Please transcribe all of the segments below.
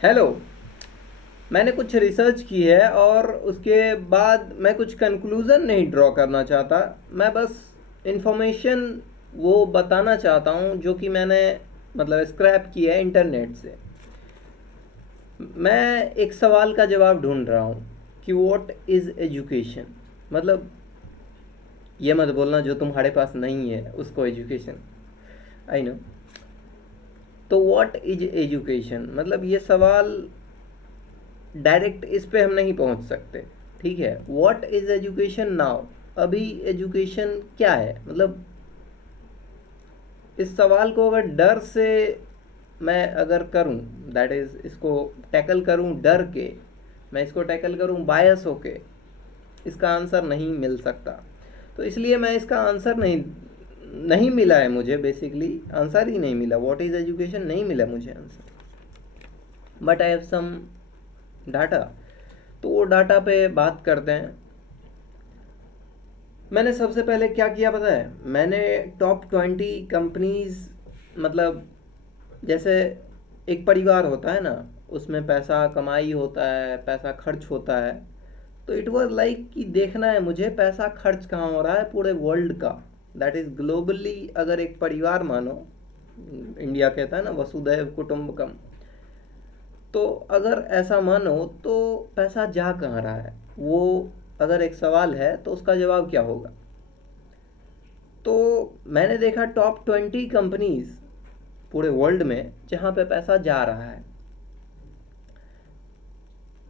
Hello. मैंने कुछ research की है और उसके बाद मैं कुछ कंक्लूज़न नहीं ड्रॉ करना चाहता। मैं बस इंफॉर्मेशन वो बताना चाहता हूँ जो कि मैंने मतलब स्क्रैप किया है इंटरनेट से। मैं एक सवाल का जवाब ढूंढ रहा हूँ कि व्हाट इज़ एजुकेशन। मतलब ये मत बोलना जो तुम्हारे पास नहीं है उसको एजुकेशन। I know. तो व्हाट इज एजुकेशन मतलब ये सवाल डायरेक्ट इस पे हम नहीं पहुंच सकते। ठीक है, व्हाट इज एजुकेशन नाउ। अभी एजुकेशन क्या है मतलब इस सवाल को अगर डर से मैं अगर करूं, दैट इज इसको टैकल करूं डर के, मैं इसको टैकल करूं बायस होके, इसका आंसर नहीं मिल सकता। तो इसलिए मैं इसका आंसर नहीं नहीं मिला है मुझे, बेसिकली आंसर ही नहीं मिला। व्हाट इज एजुकेशन नहीं मिला मुझे answer, but I have some data. तो वो डाटा पे बात करते हैं। मैंने सबसे पहले क्या किया पता है, मैंने टॉप 20 कंपनीज, मतलब जैसे एक परिवार होता है ना, उसमें पैसा कमाई होता है, पैसा खर्च होता है। तो इट वाज लाइक कि देखना है मुझे पैसा खर्च कहाँ हो रहा है पूरे वर्ल्ड का, दैट इज ग्लोबली। अगर एक परिवार मानो, इंडिया कहता है ना वसुधैव कुटुंबकम, तो अगर ऐसा मानो तो पैसा जा कहाँ रहा है वो, अगर एक सवाल है तो उसका जवाब क्या होगा। तो मैंने देखा टॉप 20 कंपनीज पूरे वर्ल्ड में जहाँ पे पैसा जा रहा है।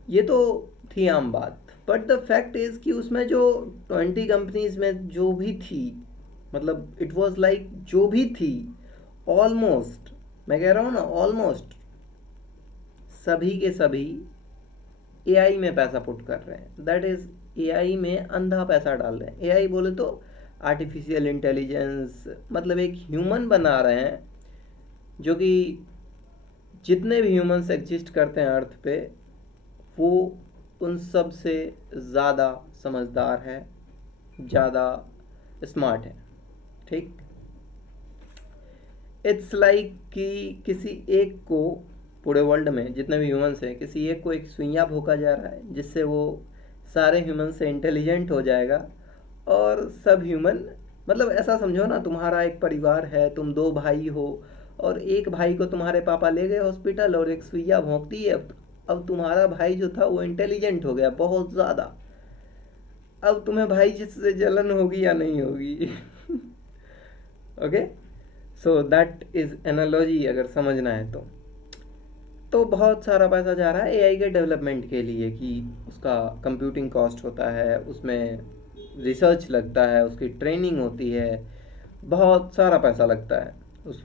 ये तो थी आम बात, बट द फैक्ट इज कि उसमें जो 20 कंपनीज में जो भी थी, मतलब इट वाज लाइक जो भी थी, ऑलमोस्ट, मैं कह रहा हूँ ना ऑलमोस्ट सभी के सभी एआई में पैसा पुट कर रहे हैं। दैट इज एआई में अंधा पैसा डाल रहे हैं। एआई बोले तो आर्टिफिशियल इंटेलिजेंस, मतलब एक ह्यूमन बना रहे हैं जो कि जितने भी ह्यूमंस एग्जिस्ट करते हैं अर्थ पे, वो उन सब से ज़्यादा समझदार है, ज़्यादा स्मार्ट है। ठीक। इट्स लाइक कि किसी एक को, पूरे वर्ल्ड में जितने भी ह्यूमंस हैं, किसी एक को एक सुइयाँ भोंका जा रहा है जिससे वो सारे ह्यूमन से इंटेलिजेंट हो जाएगा। और सब ह्यूमन, मतलब ऐसा समझो ना, तुम्हारा एक परिवार है, तुम दो भाई हो, और एक भाई को तुम्हारे पापा ले गए हॉस्पिटल और एक सुइया भोंकती है। अब तुम्हारा भाई जो था वो इंटेलिजेंट हो गया बहुत ज़्यादा। अब तुम्हें भाई जिससे जलन होगी या नहीं होगी। Okay. So that is analogy अगर समझना है तो बहुत सारा पैसा जा रहा है एआई के डेवलपमेंट के लिए, कि उसका कंप्यूटिंग कॉस्ट होता है, उसमें रिसर्च लगता है, उसकी ट्रेनिंग होती है, बहुत सारा पैसा लगता है, उस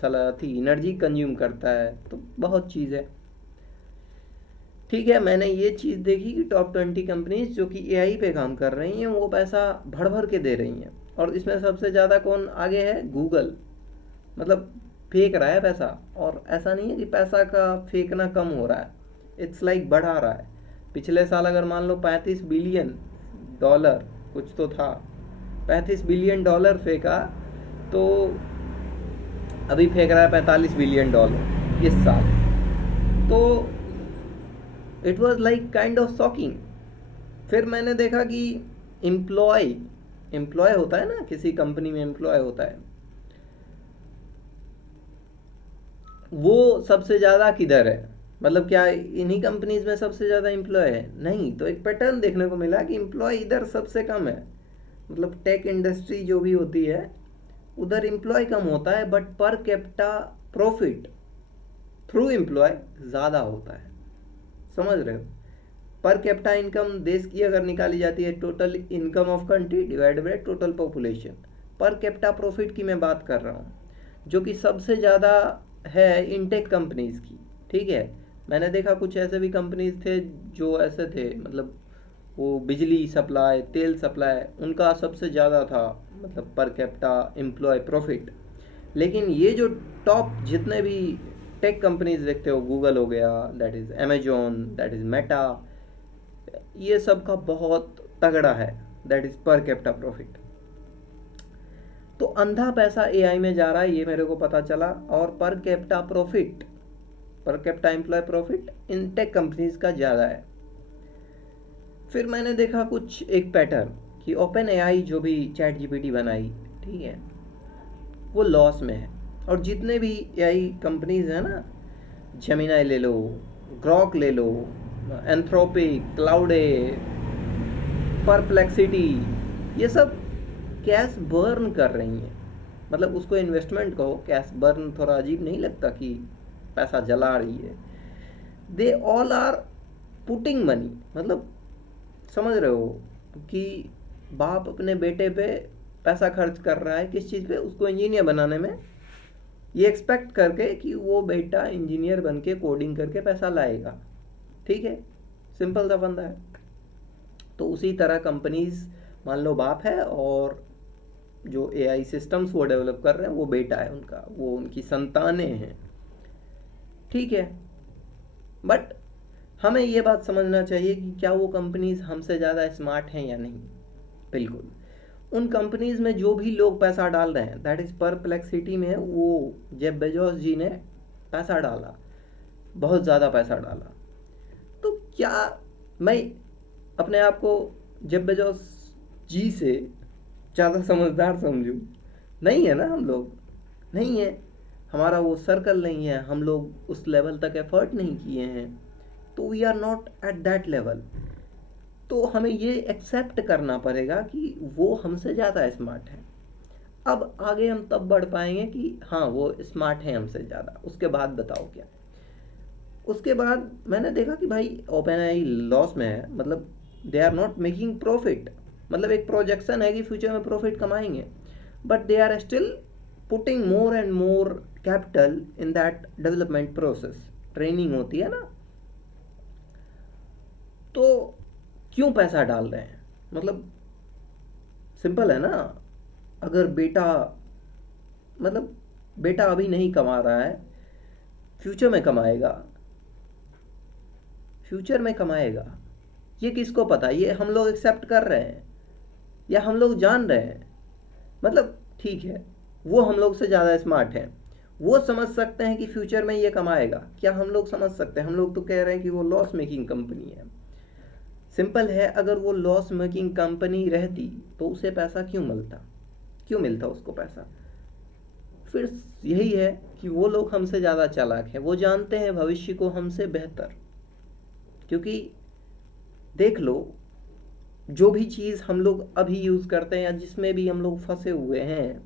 साला थी एनर्जी कंज्यूम करता है, तो बहुत चीज़ है। ठीक है, मैंने ये चीज़ देखी कि टॉप 20 कंपनीज जो कि एआई पे काम कर रही हैं वो पैसा भर भर के दे रही हैं। और इसमें सबसे ज़्यादा कौन आगे है, गूगल। मतलब फेंक रहा है पैसा। और ऐसा नहीं है कि पैसा का फेंकना कम हो रहा है, इट्स लाइक बढ़ा रहा है। पिछले साल अगर मान लो 35 बिलियन डॉलर कुछ तो था, 35 बिलियन डॉलर फेंका, तो अभी फेंक रहा है 45 बिलियन डॉलर इस साल। तो it was like kind of shocking. फिर मैंने देखा कि एम्प्लॉय एम्प्लॉय होता है ना, किसी कंपनी में एम्प्लॉय होता है, वो सबसे ज़्यादा किधर है। मतलब क्या इन्हीं कंपनीज में सबसे ज़्यादा एम्प्लॉय है? नहीं, तो एक पैटर्न देखने को मिला कि एम्प्लॉय इधर सबसे कम है। मतलब टेक इंडस्ट्री जो भी होती है उधर एम्प्लॉय कम होता है, but per capita profit through employ ज़्यादा होता है। समझ रहे हो? पर कैपिटा इनकम देश की अगर निकाली जाती है, total income of country divided by total population, per capita profit की मैं बात कर रहा हूँ, जो कि सबसे ज़्यादा है इनटेक कंपनीज की। ठीक है, मैंने देखा कुछ ऐसे भी कंपनीज थे जो ऐसे थे, मतलब वो बिजली सप्लाई, तेल सप्लाई, उनका सबसे ज़्यादा था, मतलब पर कैपिटा एम्प्लॉय प्रॉफिट। लेकिन ये जो टॉप जितने भी टेक कंपनीज देखते हो, गूगल हो गया, that is Amazon, that is Meta, ये सब का बहुत तगड़ा है, that is per capita profit. तो अंधा पैसा एआई में जा रहा है, ये मेरे को पता चला। और per capita employee profit in tech companies का ज़्यादा है। फिर मैंने देखा कुछ एक पैटर्न कि ओपन एआई जो भी चैट जीपीटी बनाई, ठीक है, वो लॉस में है। और जितने भी एआई कंपनीज हैं ना, जेमिनाई ले लो, ग्रॉक ले लो, एंथ्रोपिक, क्लाउडे, परप्लेक्सिटी, ये सब कैश बर्न कर रही हैं। मतलब उसको इन्वेस्टमेंट कहो, कैश बर्न थोड़ा अजीब नहीं लगता कि पैसा जला रही है। They all are putting money, मतलब समझ रहे हो कि बाप अपने बेटे पे पैसा खर्च कर रहा है, किस चीज़ पे, उसको इंजीनियर बनाने में, ये एक्सपेक्ट करके कि वो बेटा इंजीनियर बन के कोडिंग करके पैसा लाएगा। ठीक है, सिंपल सा फंदा है। तो उसी तरह कंपनीज, मान लो बाप है और जो एआई सिस्टम्स वो डेवलप कर रहे हैं वो बेटा है उनका, वो उनकी संतानें हैं। ठीक है, बट हमें ये बात समझना चाहिए कि क्या वो कंपनीज हमसे ज़्यादा स्मार्ट हैं या नहीं। बिल्कुल, उन कंपनीज में जो भी लोग पैसा डाल रहे हैं, दैट इज़ परप्लेक्सिटी में वो जेफ बेजोस जी ने पैसा डाला, बहुत ज़्यादा पैसा डाला। तो क्या मैं अपने आप को जेफ बेजोस जी से ज़्यादा समझदार समझूं? नहीं है ना, हम लोग नहीं है, हमारा वो सर्कल नहीं है, हम लोग उस लेवल तक एफर्ट नहीं किए हैं, तो we are not at that level. तो हमें ये एक्सेप्ट करना पड़ेगा कि वो हमसे ज़्यादा स्मार्ट है। अब आगे हम तब बढ़ पाएंगे कि हाँ वो स्मार्ट है हमसे ज़्यादा, उसके बाद बताओ क्या। उसके बाद मैंने देखा कि भाई ओपन आई लॉस में है, मतलब they are not making profit. मतलब एक प्रोजेक्शन है कि फ्यूचर में प्रॉफिट कमाएंगे, but they are still putting more and more capital in that development process. Training होती है ना, तो क्यों पैसा डाल रहे हैं? मतलब सिंपल है ना, अगर बेटा, मतलब बेटा अभी नहीं कमा रहा है, फ्यूचर में कमाएगा, फ्यूचर में कमाएगा, ये किसको पता? ये हम लोग एक्सेप्ट कर रहे हैं या हम लोग जान रहे हैं? मतलब ठीक है, वो हम लोग से ज़्यादा स्मार्ट है, वो समझ सकते हैं कि फ्यूचर में ये कमाएगा। क्या हम लोग समझ सकते हैं? हम लोग तो कह रहे हैं कि वो लॉस मेकिंग कंपनी है। सिंपल है, अगर वो लॉस मेकिंग कंपनी रहती तो उसे पैसा क्यों मिलता? क्यों मिलता उसको पैसा? फिर यही है कि वो लोग हमसे ज़्यादा चालाक हैं, वो जानते हैं भविष्य को हमसे बेहतर। क्योंकि देख लो, जो भी चीज़ हम लोग अभी यूज़ करते हैं या जिसमें भी हम लोग फंसे हुए हैं,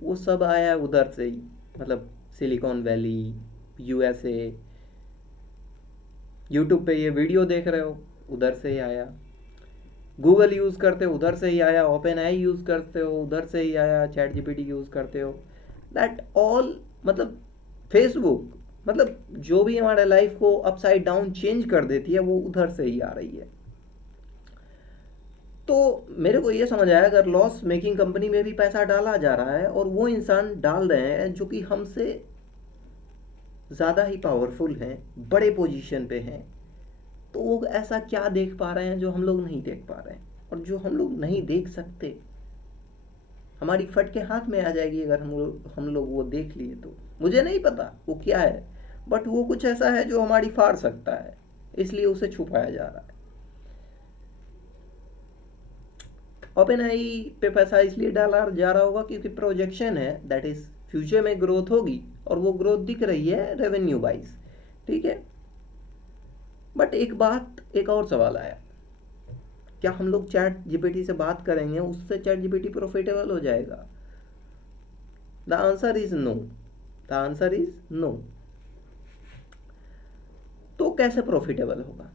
वो सब आया उधर से ही। मतलब सिलिकॉन वैली, यूएसए, यूट्यूब पे ये वीडियो देख रहे हो, उधर से ही आया। गूगल यूज़ करते हो, उधर से ही आया। ओपन आई यूज़ करते हो, उधर से ही आया। चैट जीपीटी यूज़ करते हो, दैट ऑल, मतलब फेसबुक, मतलब जो भी हमारे लाइफ को अपसाइड डाउन चेंज कर देती है वो उधर से ही आ रही है। तो मेरे को ये समझ आया, अगर लॉस मेकिंग कंपनी में भी पैसा डाला जा रहा है और वो इंसान डाल रहे हैं जो कि हमसे ज़्यादा ही पावरफुल हैं, बड़े पोजीशन पे हैं, तो वो ऐसा क्या देख पा रहे हैं जो हम लोग नहीं देख पा रहे हैं? और जो हम लोग नहीं देख सकते, हमारी फट के हाथ में आ जाएगी अगर हम लोग वो देख लिए तो। मुझे नहीं पता वो क्या है, बट वो कुछ ऐसा है जो हमारी फाड़ सकता है, इसलिए उसे छुपाया जा रहा है। ओपन आई पे पैसा इसलिए डाला जा रहा होगा क्योंकि प्रोजेक्शन है, दैट इज फ्यूचर में ग्रोथ होगी, और वो ग्रोथ दिख रही है रेवेन्यू वाइज। ठीक है, बट एक और सवाल आया, क्या हम लोग चैट जीपीटी से बात करेंगे उससे चैट जीपीटी प्रॉफिटेबल हो जाएगा? The answer is no, the answer is no. तो कैसे प्रॉफिटेबल होगा?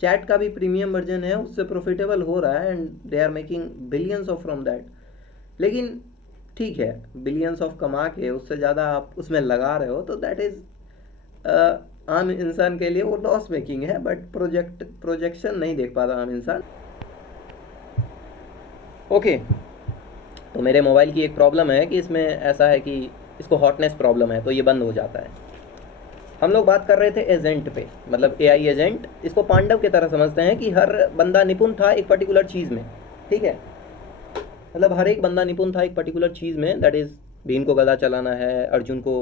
चैट का भी प्रीमियम वर्जन है, उससे प्रॉफिटेबल हो रहा है and they are making billions of from that. लेकिन ठीक है, बिलियंस ऑफ कमा के उससे ज़्यादा आप उसमें लगा रहे हो, तो दैट इज़ आम इंसान के लिए वो लॉस मेकिंग है, बट प्रोजेक्शन नहीं देख पाता आम इंसान। ओके, तो मेरे मोबाइल की एक प्रॉब्लम है कि इसमें ऐसा है कि इसको हॉटनेस प्रॉब्लम है, तो ये बंद हो जाता है। हम लोग बात कर रहे थे एजेंट पे, मतलब एआई एजेंट। इसको पांडव की तरह समझते हैं कि हर बंदा निपुण था एक पर्टिकुलर चीज़ में। ठीक है, मतलब हर एक बंदा निपुण था एक पर्टिकुलर चीज़ में, दैट इज़ भीम को गदा चलाना है, अर्जुन को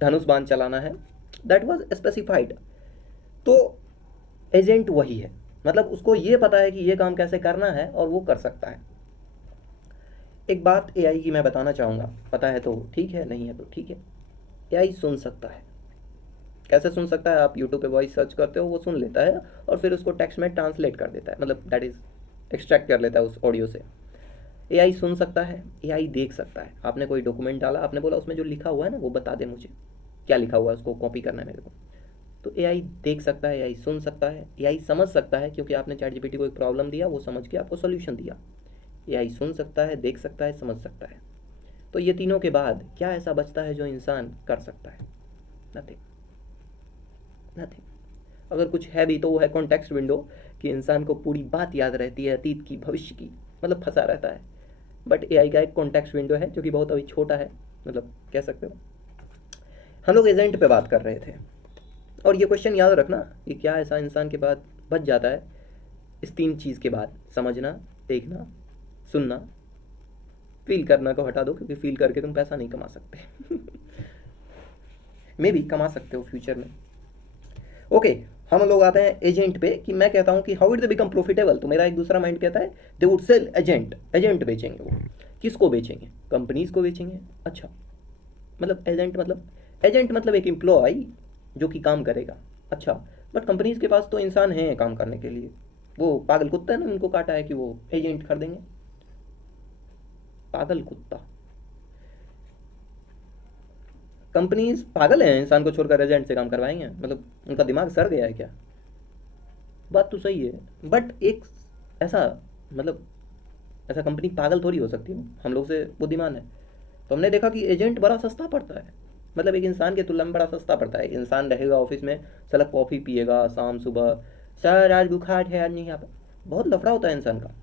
धनुष बाण चलाना है। That was specified. तो एजेंट वही है, मतलब उसको ये पता है कि ये काम कैसे करना है और वो कर सकता है। एक बात एआई की मैं बताना चाहूँगा, पता है तो ठीक है, नहीं है तो ठीक है। एआई सुन सकता है। कैसे सुन सकता है? आप यूट्यूब पे वॉइस सर्च करते हो, वो सुन लेता है और फिर उसको टेक्स्ट में ट्रांसलेट कर देता है, मतलब दैट इज एक्सट्रैक्ट कर लेता है उस ऑडियो से। एआई सुन सकता है, एआई देख सकता है। आपने कोई डॉक्यूमेंट डाला, आपने बोला उसमें जो लिखा हुआ है ना वो बता दे मुझे, क्या लिखा हुआ है, उसको कॉपी करना है मेरे को। तो एआई देख सकता है, एआई सुन सकता है, एआई समझ सकता है, क्योंकि आपने चैट जीपीटी को एक प्रॉब्लम दिया, वो समझ के आपको सोल्यूशन दिया। एआई सुन सकता है, देख सकता है, समझ सकता है। तो ये तीनों के बाद क्या ऐसा बचता है जो इंसान कर सकता है? Nothing, nothing. अगर कुछ है भी तो वो है कॉन्टेक्स्ट विंडो, कि इंसान को पूरी बात याद रहती है, अतीत की, भविष्य की, मतलब फंसा रहता है। बट एआई का एक कॉन्टेक्स्ट विंडो है जो कि बहुत अभी छोटा है, मतलब कह सकते हो। हम लोग एजेंट पे बात कर रहे थे, और ये क्वेश्चन याद रखना कि क्या ऐसा इंसान के बाद बच जाता है इस तीन चीज़ के बाद? समझना, देखना, सुनना। फील करना को हटा दो, क्योंकि फील करके तुम पैसा नहीं कमा सकते। मे भी कमा सकते हो फ्यूचर में। ओके, हम लोग आते हैं एजेंट पे, कि मैं कहता हूँ कि how it they become profitable. तो मेरा एक दूसरा माइंड कहता है they would sell agent, agent बेचेंगे वो। किसको बेचेंगे? कंपनीज को बेचेंगे। अच्छा, मतलब एजेंट मतलब एक एम्प्लॉय जो कि काम करेगा। अच्छा, बट कंपनीज के पास तो इंसान हैं काम करने के लिए। वो पागल कुत्ता है ना, उनको काटा है कि वो एजेंट खरीदेंगे। पागल कुत्ता। कंपनीज पागल हैं, इंसान को छोड़कर एजेंट से काम करवाएंगे? मतलब उनका दिमाग सड़ गया है क्या? बात तो सही है, बट एक ऐसा, मतलब ऐसा कंपनी पागल थोड़ी हो सकती है, हम लोग से बुद्धिमान है। तो हमने देखा कि एजेंट बड़ा सस्ता पड़ता है, मतलब एक इंसान के तुलना में बड़ा सस्ता पड़ता है। इंसान रहेगा ऑफिस में, साला कॉफ़ी पिएगा शाम सुबह, सर आज बुखार है, आज नहीं आ पाए, बहुत लफड़ा होता है इंसान का।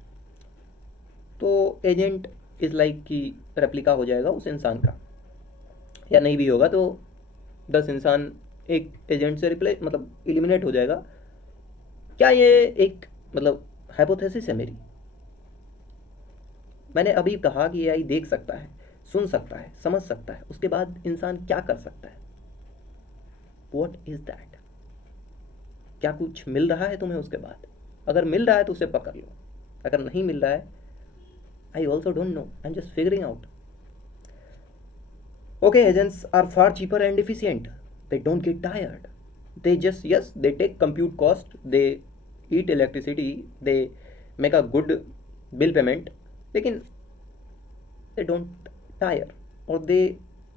तो एजेंट इज़ लाइक कि रेप्लिका हो जाएगा उस इंसान का, या नहीं भी होगा तो 10 इंसान एक एजेंट से रिप्ले मतलब एलिमिनेट हो जाएगा। क्या ये एक मतलब हाइपोथेसिस है मेरी? मैंने अभी कहा कि एआई देख सकता है, सुन सकता है, समझ सकता है, उसके बाद इंसान क्या कर सकता है? What is that? क्या कुछ मिल रहा है तुम्हें उसके बाद? अगर मिल रहा है तो उसे पकड़ लो, अगर नहीं मिल रहा है, I also don't know, I am just figuring out. Okay, agents are far cheaper and efficient. They don't get tired. They just, yes, they take compute cost, they eat electricity, they make a good bill payment, लेकिन they don't tire, और they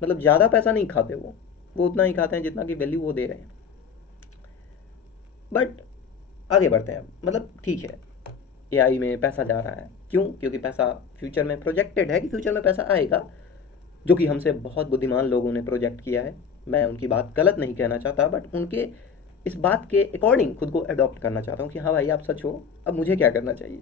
मतलब ज़्यादा पैसा नहीं खाते वो उतना ही खाते हैं जितना की वैल्यू वो दे रहे हैं। बट आगे बढ़ते हैं, मतलब ठीक है, एआई में पैसा जा रहा है, क्यों? क्योंकि पैसा फ्यूचर में प्रोजेक्टेड है कि फ्यूचर में पैसा आएगा, जो कि हमसे बहुत बुद्धिमान लोगों ने प्रोजेक्ट किया है। मैं उनकी बात गलत नहीं कहना चाहता, बट उनके इस बात के अकॉर्डिंग खुद को अडॉप्ट करना चाहता हूँ कि हाँ भाई आप सच हो, अब मुझे क्या करना चाहिए।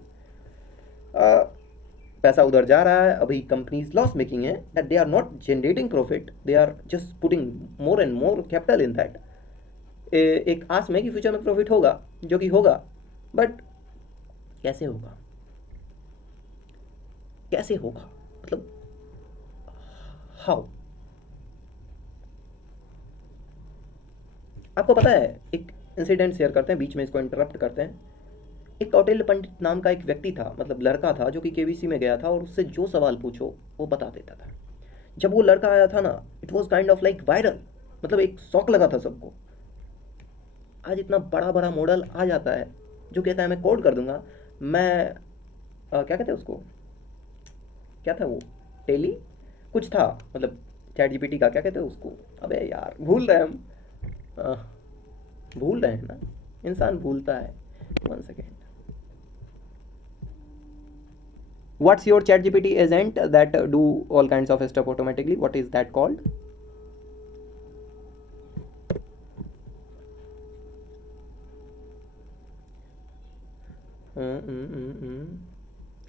पैसा उधर जा रहा है, अभी कंपनीज लॉस मेकिंग है, that they are not generating profit, they are just putting more and more capital in that, एक आस में कि फ्यूचर में प्रॉफिट होगा, जो कि होगा, बट कैसे होगा? कैसे होगा मतलब हाउ? आपको पता है, एक इंसिडेंट शेयर करते हैं, बीच में इसको इंटरप्ट करते हैं। एक कौटिल्य पंडित नाम का एक व्यक्ति था, मतलब लड़का था, जो कि केबीसी में गया था और उससे जो सवाल पूछो वो बता देता था। जब वो लड़का आया था ना, it was kind of like viral, मतलब एक शौक लगा था सबको। आज इतना बड़ा बड़ा मॉडल आ जाता है जो कहता है मैं कोड कर दूंगा, मैं क्या कहते हैं उसको, क्या था वो, टेली कुछ था, मतलब चैट जीपीटी का क्या कहते हैं उसको, अबे यार भूल रहे हैं हम, अ, भूल रहे हैं ना, इंसान भूलता है। One second. What's your ChatGPT agent that do all kinds of stuff automatically? What is that called?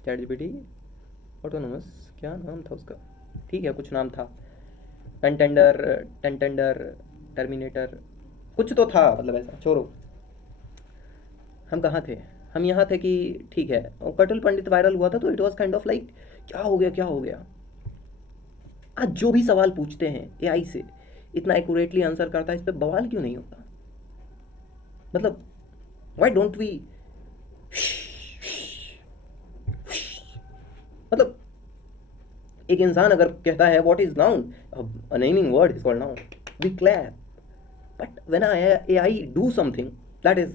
ChatGPT autonomous, क्या नाम था उसका? ठीक है, कुछ नाम था, कंटेंडर, टेंटेंडर, टर्मिनेटर, कुछ तो था, मतलब ऐसा छोड़ो। हम कहाँ थे? हम यहाँ थे कि ठीक है, और कटुल पंडित वायरल हुआ था, तो it was kind of like क्या हो गया, क्या हो गया। आज जो भी सवाल पूछते हैं एआई से, इतना एक्यूरेटली आंसर करता है, इस पर बवाल क्यों नहीं होता? मतलब व्हाई डोंट वी, मतलब एक इंसान अगर कहता है what is noun, a naming word is called noun, we clap. But when AI do something that is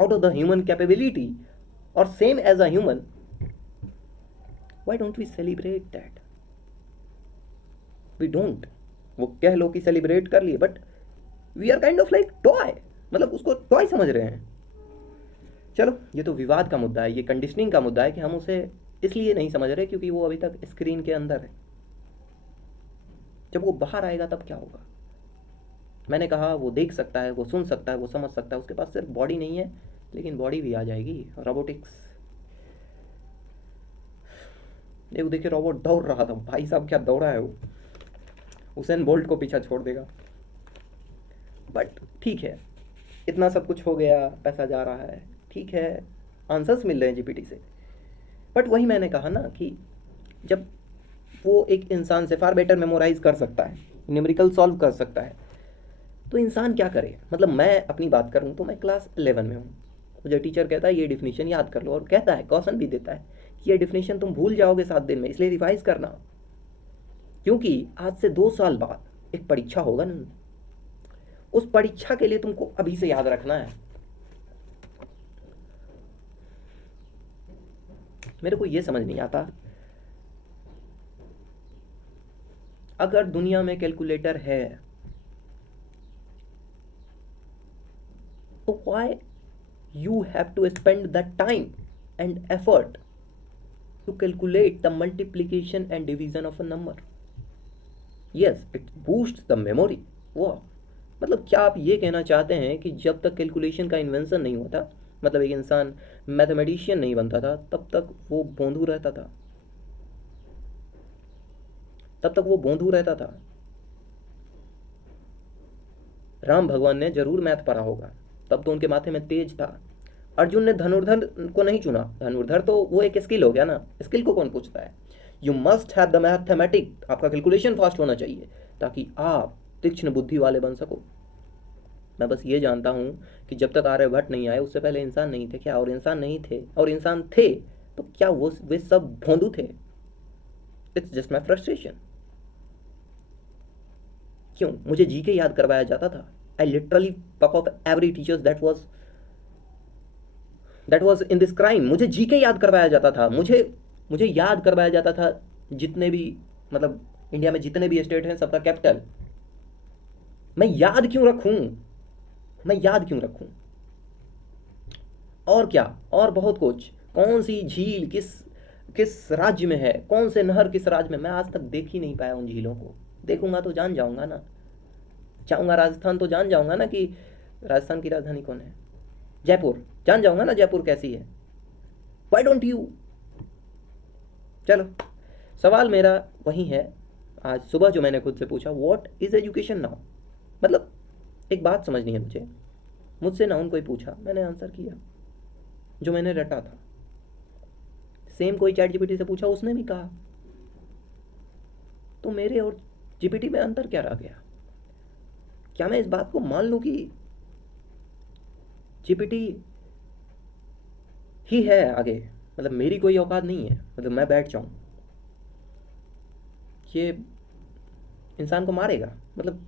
out of the human capability or same as a human, why don't we celebrate that? We don't. वो कह लो कि celebrate कर लिए, but we are kind of like toy, मतलब उसको toy समझ रहे हैं। चलो ये तो विवाद का मुद्दा है, ये कंडीशनिंग का मुद्दा है कि हम उसे इसलिए नहीं समझ रहे क्योंकि वो अभी तक स्क्रीन के अंदर है। जब वो बाहर आएगा तब क्या होगा? मैंने कहा वो देख सकता है, वो सुन सकता है, वो समझ सकता है, उसके पास सिर्फ बॉडी नहीं है, लेकिन बॉडी भी आ जाएगी। रोबोटिक्स, ये देखिए रोबोट दौड़ रहा था, भाई साहब क्या दौड़ा है वो, उसेन बोल्ट को पीछा छोड़ देगा। बट ठीक है, इतना सब कुछ हो गया, पैसा जा रहा है, ठीक है, आंसर्स मिल रहे हैं जीपीटी से। बट वही मैंने कहा ना कि जब वो एक इंसान से फार बेटर मेमोराइज कर सकता है, न्यूमेरिकल सॉल्व कर सकता है, तो इंसान क्या करे? मतलब मैं अपनी बात करूं तो मैं क्लास 11 में हूँ, मुझे टीचर कहता है ये डिफिनीशन याद कर लो, और कहता है, कॉशन भी देता है कि ये डिफिनीशन तुम भूल जाओगे 7 दिन में, इसलिए रिवाइज करना, क्योंकि आज से 2 साल बाद एक परीक्षा होगा ना, उस परीक्षा के लिए तुमको अभी से याद रखना है। मेरे को ये समझ नहीं आता, अगर दुनिया में कैलकुलेटर है तो why you have to spend the time and effort to calculate the multiplication and division of a number? Yes, it boosts the memory. वो मतलब क्या आप ये कहना चाहते हैं कि जब तक कैलकुलेशन का इन्वेंशन नहीं होता, मतलब एक इंसान मैथमेटिशियन नहीं बनता था, तब तक वो बोंधू रहता था, तब तक वो बोंधू रहता था। राम भगवान ने जरूर मैथ पढ़ा होगा, तब तो उनके माथे में तेज था। अर्जुन ने धनुर्धर को नहीं चुना, धनुर्धर तो वो एक स्किल हो गया ना, स्किल को कौन पूछता है? You must have the mathematic, आपका कैलकुलेशन फास्ट होना चाहिए ताकि आप तीक्ष्ण बुद्धि वाले बन सको। मैं बस ये जानता हूँ कि जब तक आर्यभट्ट नहीं आए उससे पहले इंसान नहीं थे क्या? और इंसान नहीं थे, और इंसान थे तो क्या वो वे सब भोंदू थे? It's just my frustration. क्यों मुझे जीके याद करवाया जाता था? आई लिटरली पक of every teachers that was in this crime. मुझे जीके याद करवाया जाता था, मुझे याद करवाया जाता था जितने भी, मतलब इंडिया में जितने भी स्टेट हैं सबका कैपिटल। मैं याद क्यों रखूं? मैं याद क्यों रखूं? और क्या, और बहुत कुछ, कौन सी झील किस राज्य में है, कौन से नहर किस राज्य में, मैं आज तक देख ही नहीं पाया उन झीलों को। देखूंगा तो जान जाऊंगा ना, जाऊंगा राजस्थान तो जान जाऊंगा ना कि राजस्थान की राजधानी कौन है, जयपुर, जान जाऊंगा ना जयपुर कैसी है। Why don't you? चलो, सवाल मेरा वही है आज सुबह जो मैंने खुद से पूछा, व्हाट इज एजुकेशन नाउ? मतलब एक बात समझनी है मुझे, मुझसे नाउन कोई पूछा, मैंने आंसर किया जो मैंने रटा था। सेम कोई चैट जीपीटी से पूछा, उसने भी कहा, तो मेरे और जीपीटी में अंतर क्या रह गया? क्या मैं इस बात को मान लूं कि जीपीटी ही है आगे, मतलब मेरी कोई औकात नहीं है, मतलब मैं बैठ जाऊं, ये इंसान को मारेगा? मतलब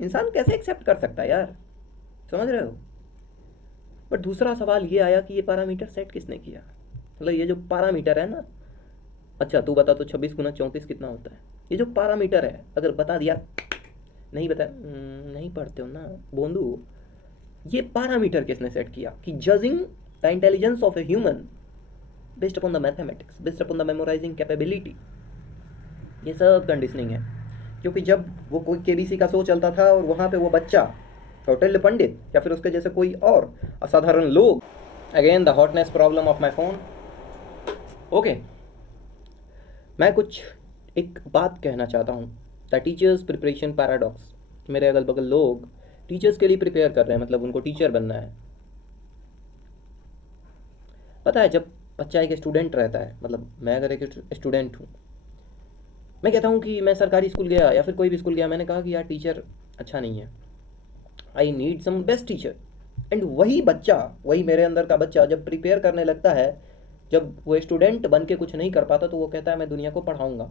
इंसान कैसे एक्सेप्ट कर सकता है यार, समझ रहे हो? बट दूसरा सवाल ये आया कि ये पैरामीटर सेट किसने किया? मतलब ये जो पैरामीटर है ना, अच्छा तू बता तो 26 गुना 34 कितना होता है? ये जो पैरामीटर है, अगर बता दिया, नहीं बता, नहीं पढ़ते हो ना बोंदू, ये पैरामीटर किसने सेट किया कि judging the intelligence of a human based upon the mathematics, based upon the memorising capability? ये सब कंडीशनिंग है। क्योंकि जब वो कोई केबीसी का शो चलता था और वहाँ पे वो बच्चा कौटिल्य पंडित या फिर उसके जैसे कोई और असाधारण लोग, again the hotness problem of my phone, okay, मैं कुछ एक बात कहना चाहता हूँ, द टीचर्स प्रिपरेशन पैराडॉक्स। मेरे अगल बगल लोग टीचर्स के लिए प्रिपेयर कर रहे हैं, मतलब उनको टीचर बनना है। पता है जब बच्चा एक स्टूडेंट रहता है, मतलब मैं अगर एक स्टूडेंट हूँ, मैं कहता हूँ कि मैं सरकारी स्कूल गया या फिर कोई भी स्कूल गया, मैंने कहा कि यार टीचर अच्छा नहीं है, I need some best teacher. And वही बच्चा, वही मेरे अंदर का बच्चा जब प्रिपेयर करने लगता है, जब वो स्टूडेंट बन के कुछ नहीं कर पाता तो वो कहता है मैं दुनिया को पढ़ाऊँगा।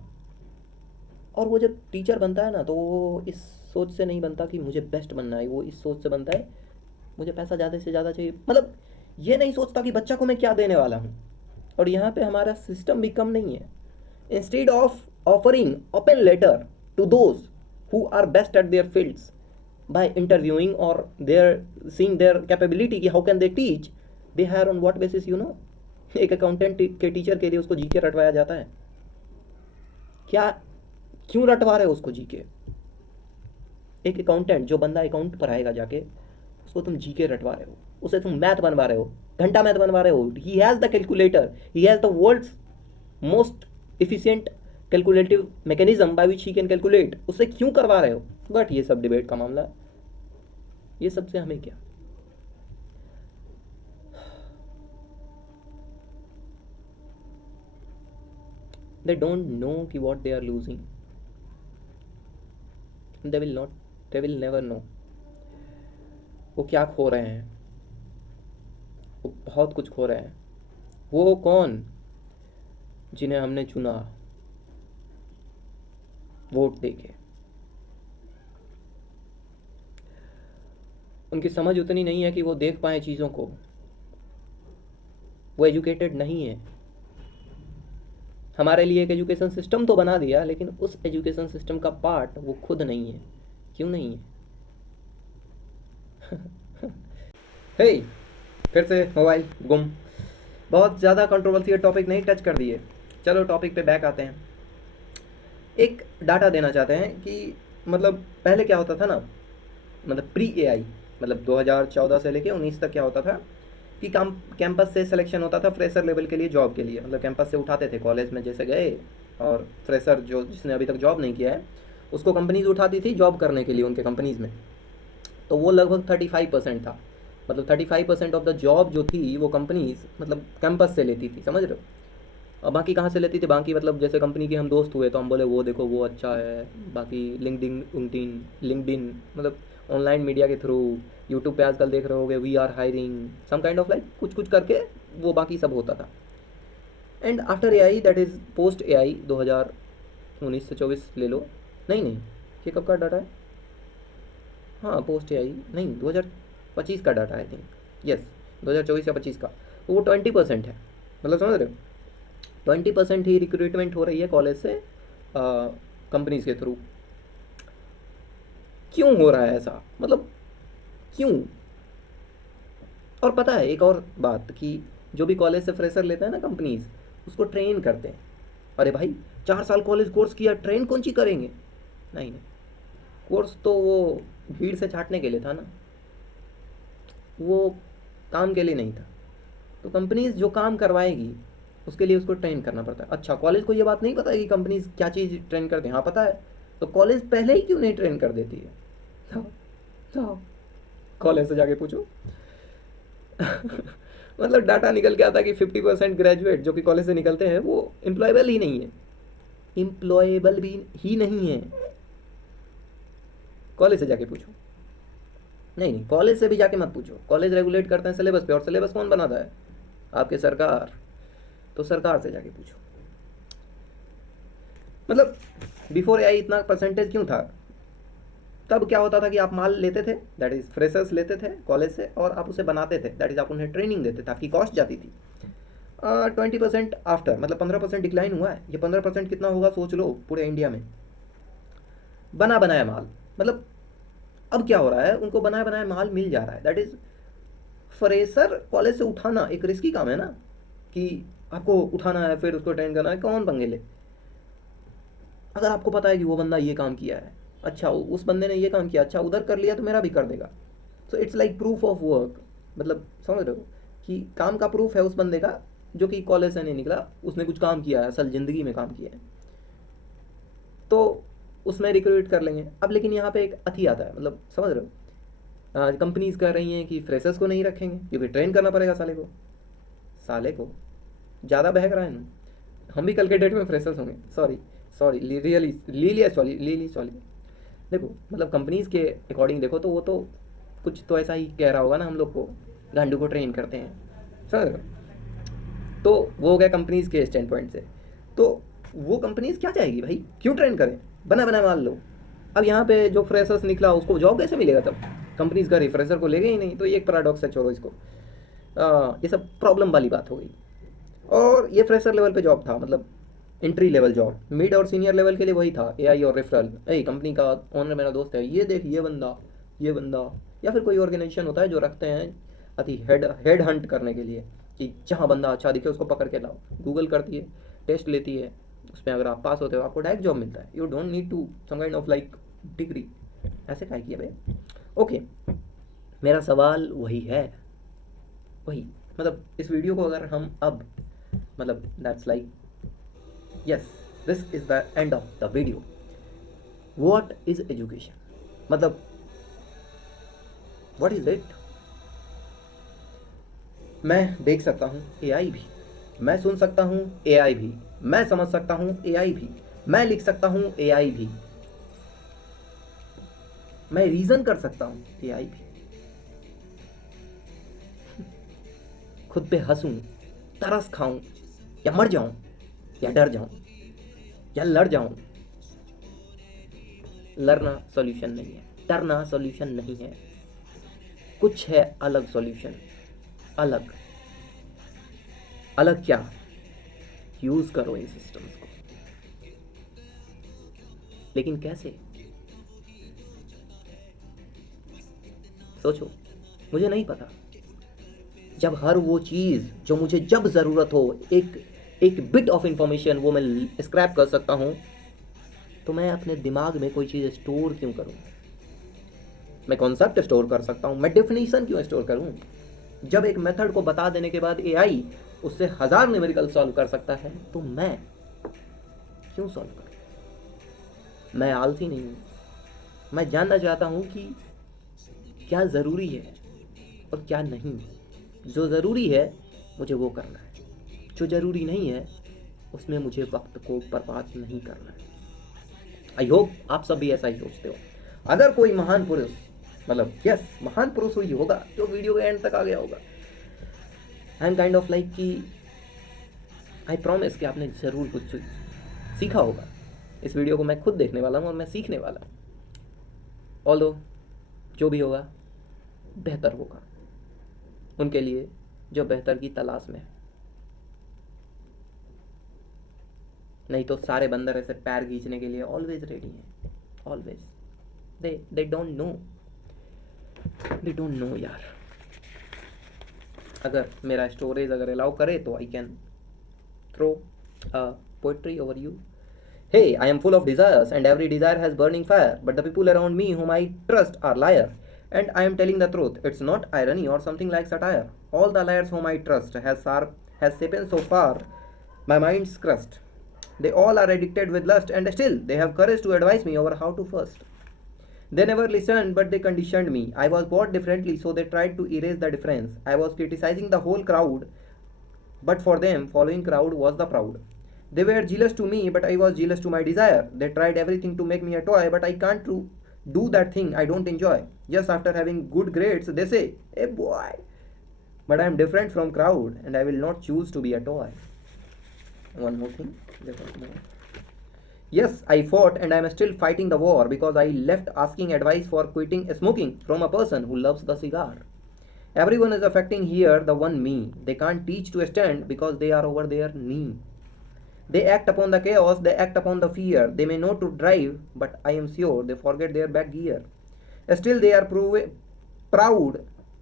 और वो जब टीचर बनता है ना तो वो इस सोच से नहीं बनता कि मुझे बेस्ट बनना है, वो इस सोच से बनता है मुझे पैसा ज़्यादा से ज़्यादा चाहिए। मतलब ये नहीं सोचता कि बच्चा को मैं क्या देने वाला हूँ। और यहाँ पे हमारा सिस्टम भी कम नहीं है। Instead of offering open letter to those who are best at their fields by interviewing और देयर सीइंग देयर कैपेबिलिटी कि how can they teach, they hire on what basis you know. एक accountant के teacher के लिए उसको GK रटवाया जाता है। क्या, क्यों रटवा रहे हो उसको जीके? एक अकाउंटेंट, जो बंदा अकाउंट पढ़ाएगा जाके, उसको तुम जीके रटवा रहे हो, उसे तुम मैथ बनवा रहे हो, घंटा मैथ बनवा रहे हो। He has the calculator, he has the world's most efficient calculative mechanism by which he can calculate. उससे क्यों करवा रहे हो? बट ये सब डिबेट का मामला है, ये सबसे हमें क्या। दे डोंट नो कि what they are losing, they will not, they will never know वो क्या खो रहे हैं। वो बहुत कुछ खो रहे हैं। वो कौन जिन्हें हमने चुना वोट देके, उनकी समझ उतनी नहीं है कि वो देख पाए चीज़ों को। वो एजुकेटेड नहीं है। हमारे लिए एक एजुकेशन सिस्टम तो बना दिया, लेकिन उस एजुकेशन सिस्टम का पार्ट वो खुद नहीं है। क्यों नहीं है? हे, फिर से मोबाइल गुम। बहुत ज़्यादा कंट्रोवर्सी टॉपिक नहीं टच कर दिए। चलो टॉपिक पे बैक आते हैं। एक डाटा देना चाहते हैं कि मतलब पहले क्या होता था ना, मतलब प्री एआई, मतलब 2014 से लेके 19 तक क्या होता था कि कैंपस से सिलेक्शन होता था फ्रेशर लेवल के लिए, जॉब के लिए। मतलब कैंपस से उठाते थे, कॉलेज में जैसे गए, और फ्रेशर जो जिसने अभी तक जॉब नहीं किया है उसको कंपनीज उठाती थी जॉब करने के लिए उनके कंपनीज में। तो वो लगभग 35% था। मतलब 35% ऑफ द जॉब जो थी वो कंपनीज मतलब कैंपस से लेती थी, समझ रहे हो? और बाकी कहाँ से लेती थी? बाकी मतलब जैसे कंपनी के हम दोस्त हुए तो हम बोले वो देखो वो अच्छा है, बाकी लिंक्डइन मतलब ऑनलाइन मीडिया के थ्रू, यूट्यूब पे आजकल देख रहे होगे we are hiring some kind of like कुछ कुछ करके वो बाकी सब होता था। And after AI, that is post AI, 2019 से 24 ले लो। नहीं नहीं, ये कब का डाटा है? हाँ पोस्ट एआई नहीं, 2025 का डाटा है आई थिंक, यस 2024 या 25 का। तो वो 20% है। मतलब समझ रहे हो? 20% ही रिक्रूटमेंट हो रही है कॉलेज से कंपनीज के थ्रू। क्यों हो रहा है ऐसा? मतलब क्यों? और पता है एक और बात कि जो भी कॉलेज से फ्रेशर लेते हैं ना कंपनीज, उसको ट्रेन करते हैं। अरे भाई 4 साल कॉलेज कोर्स किया, ट्रेन कौन सी करेंगे? नहीं नहीं, कोर्स तो वो भीड़ से छाटने के लिए था ना, वो काम के लिए नहीं था। तो कंपनीज जो काम करवाएगी उसके लिए उसको ट्रेन करना पड़ता है। अच्छा, कॉलेज को ये बात नहीं पता है कि कंपनीज क्या चीज़ ट्रेन करते हैं? हाँ पता है। तो कॉलेज पहले ही क्यों नहीं ट्रेन कर देती है? हाँ, हाँ, कॉलेज से जाके पूछो। मतलब डाटा निकल के आता है कि 50% ग्रेजुएट जो कि कॉलेज से निकलते हैं वो एम्प्लॉयबल ही नहीं है। एम्प्लॉयबल भी ही नहीं है। कॉलेज से जाके पूछो। नहीं नहीं, कॉलेज से भी जाके मत पूछो। कॉलेज रेगुलेट करते हैं सिलेबस पे, और सिलेबस कौन बनाता है? आपके सरकार। तो सरकार से जाके पूछो। मतलब बिफोर एआई इतना परसेंटेज क्यों था? तब क्या होता था कि आप माल लेते थे, दैट इज फ्रेशर्स लेते थे कॉलेज से, और आप उसे बनाते थे, दैट इज आप उन्हें ट्रेनिंग देते थे, आपकी कॉस्ट जाती थी। 20% आफ्टर, मतलब 15% डिक्लाइन हुआ है। ये 15% कितना होगा सोच लो पूरे इंडिया में। बना बनाया माल, मतलब अब क्या हो रहा है, उनको बनाया बनाया माल मिल जा रहा है। दैट इज फ्रेशर कॉलेज से उठाना एक रिस्की काम है ना, कि आपको उठाना है फिर उसको ट्रेन करना है, कौन पंगे ले? अगर आपको पता है कि वो बंदा ये काम किया है, अच्छा उस बंदे ने ये काम किया, अच्छा उधर कर लिया तो मेरा भी कर देगा। So it's like proof of work. मतलब समझ रहे हो कि काम का प्रूफ है उस बंदे का जो कि कॉलेज से नहीं निकला, उसने कुछ काम किया है, असल ज़िंदगी में काम किया है, तो उसमें रिक्रूट कर लेंगे। अब लेकिन यहाँ पे एक अथी आता है, मतलब समझ रहे हो, कंपनीज कह रही हैं कि फ्रेशर्स को नहीं रखेंगे क्योंकि ट्रेन करना पड़ेगा साले को। साले को ज़्यादा बहक रहा है ना, हम भी कल के डेट में फ्रेशर्स होंगे, सॉरी सॉरी लिली सॉरी। देखो मतलब कंपनीज के अकॉर्डिंग देखो तो वो तो कुछ तो ऐसा ही कह रहा होगा ना, हम लोग को गांडू को ट्रेन करते हैं सर। तो वो हो गया कंपनीज के स्टैंड पॉइंट से। तो वो कंपनीज क्या चाहेगी भाई, क्यों ट्रेन करें, बना बना मान लो। अब यहाँ पे जो फ्रेशर्स निकला उसको जॉब कैसे मिलेगा, तब कंपनीज का फ्रेशर को लेगा ही नहीं। तो ये एक पैराडॉक्स है, छोड़ो इसको। ये सब प्रॉब्लम वाली बात हो गई। और ये फ्रेशर लेवल पे जॉब था, मतलब एंट्री लेवल जॉब। मिड और सीनियर लेवल के लिए वही था, एआई और रेफरल। ए कंपनी का ओनर मेरा दोस्त है, ये देख ये बंदा, या फिर कोई ऑर्गेनाइजेशन होता है जो रखते हैं अति हेड हंट करने के लिए कि जहाँ बंदा अच्छा दिखे उसको पकड़ के लाओ। गूगल करती है, टेस्ट लेती है, उसमें अगर आप पास होते हो आपको डायरेक्ट जॉब मिलता है। You don't need to some kind of like degree. ऐसे क्या किया भाई। ओके, मेरा सवाल वही है, वही मतलब इस वीडियो को अगर हम अब मतलब that's like yes this is the end of the video. What is education, मतलब व्हाट इज इट। मैं देख सकता हूँ एआई भी, मैं सुन सकता हूँ एआई भी, मैं समझ सकता हूँ एआई भी, मैं लिख सकता हूँ एआई भी, मैं रीजन कर सकता हूँ एआई भी। खुद पे हंसूं, तरस खाऊं, या मर जाऊं, या डर जाऊं, या लड़ जाऊं। लड़ना सॉल्यूशन नहीं है, डरना सॉल्यूशन नहीं है। कुछ है अलग सॉल्यूशन। अलग अलग क्या, यूज करो इन सिस्टम्स को, लेकिन कैसे सोचो, मुझे नहीं पता। जब हर वो चीज़ जो मुझे जब ज़रूरत हो, एक एक बिट ऑफ इंफॉर्मेशन वो मैं स्क्रैप कर सकता हूँ, तो मैं अपने दिमाग में कोई चीज़ स्टोर क्यों करूँ। मैं कॉन्सेप्ट स्टोर कर सकता हूँ, मैं डेफिनेशन क्यों स्टोर करूँ। जब एक मेथड को बता देने के बाद एआई उससे 1000 न्यूमेरिकल सॉल्व कर सकता है, तो मैं क्यों सॉल्व करूँ। मैं आलसी नहीं हूँ, मैं जानना चाहता हूँ कि क्या ज़रूरी है और क्या नहीं। जो ज़रूरी है मुझे वो करना है, जो ज़रूरी नहीं है उसमें मुझे वक्त को बर्बाद नहीं करना है। आई होप आप सब भी ऐसा ही सोचते हो। अगर कोई महान पुरुष, मतलब यस महान पुरुष हुई होगा जो वीडियो के एंड तक आ गया होगा, I am kind of like कि आई प्रॉमिस कि आपने ज़रूर कुछ सीखा होगा। इस वीडियो को मैं खुद देखने वाला हूँ और मैं सीखने वाला हूँ। ऑल्दो जो भी होगा बेहतर होगा उनके लिए जो बेहतर की तलाश में है। नहीं तो सारे बंदर ऐसे पैर खींचने के लिए ऑलवेज रेडी हैं, ऑलवेज। दे डोंट नो यार। अगर मेरा स्टोरेज अगर अलाउ करे तो I can throw a poetry over you. Hey, I am full of desires, and every desire has burning fire. But the people around me whom I trust are liar, and I am telling the truth. It's not irony or something like satire. All the liars whom I trust has sapiens so far, my mind's crust. They all are addicted with lust, and still they have courage to advise me over how to first. They never listened, but they conditioned me. I was brought differently, so they tried to erase the difference. I was criticizing the whole crowd, but for them, following crowd was the proud. They were jealous to me, but I was jealous to my desire. They tried everything to make me a toy, but I can't do that thing I don't enjoy. Just after having good grades, they say, "Hey boy." But I am different from crowd, and I will not choose to be a toy. One more thing. Yes, I fought, and I am still fighting the war because I left asking advice for quitting smoking from a person who loves the cigar. Everyone is affecting here the one me. They can't teach to stand because they are over their knee. They act upon the chaos, they act upon the fear. They may know to drive, but I am sure they forget their back gear. Still, they are proud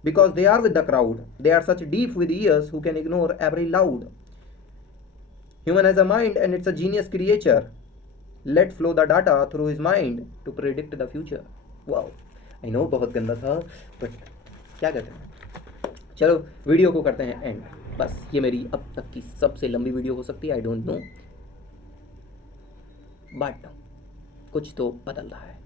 because they are with the crowd. They are such deep with ears who can ignore every loud. Human has a mind and it's a genius creature. Let flow the data through his mind to predict the future. Wow, I know बहुत गंदा था, but क्या कहते हैं। चलो video को करते हैं एंड। बस ये मेरी अब तक की सबसे लंबी वीडियो हो सकती है, आई डोंट नो, बट कुछ तो बदल रहा है।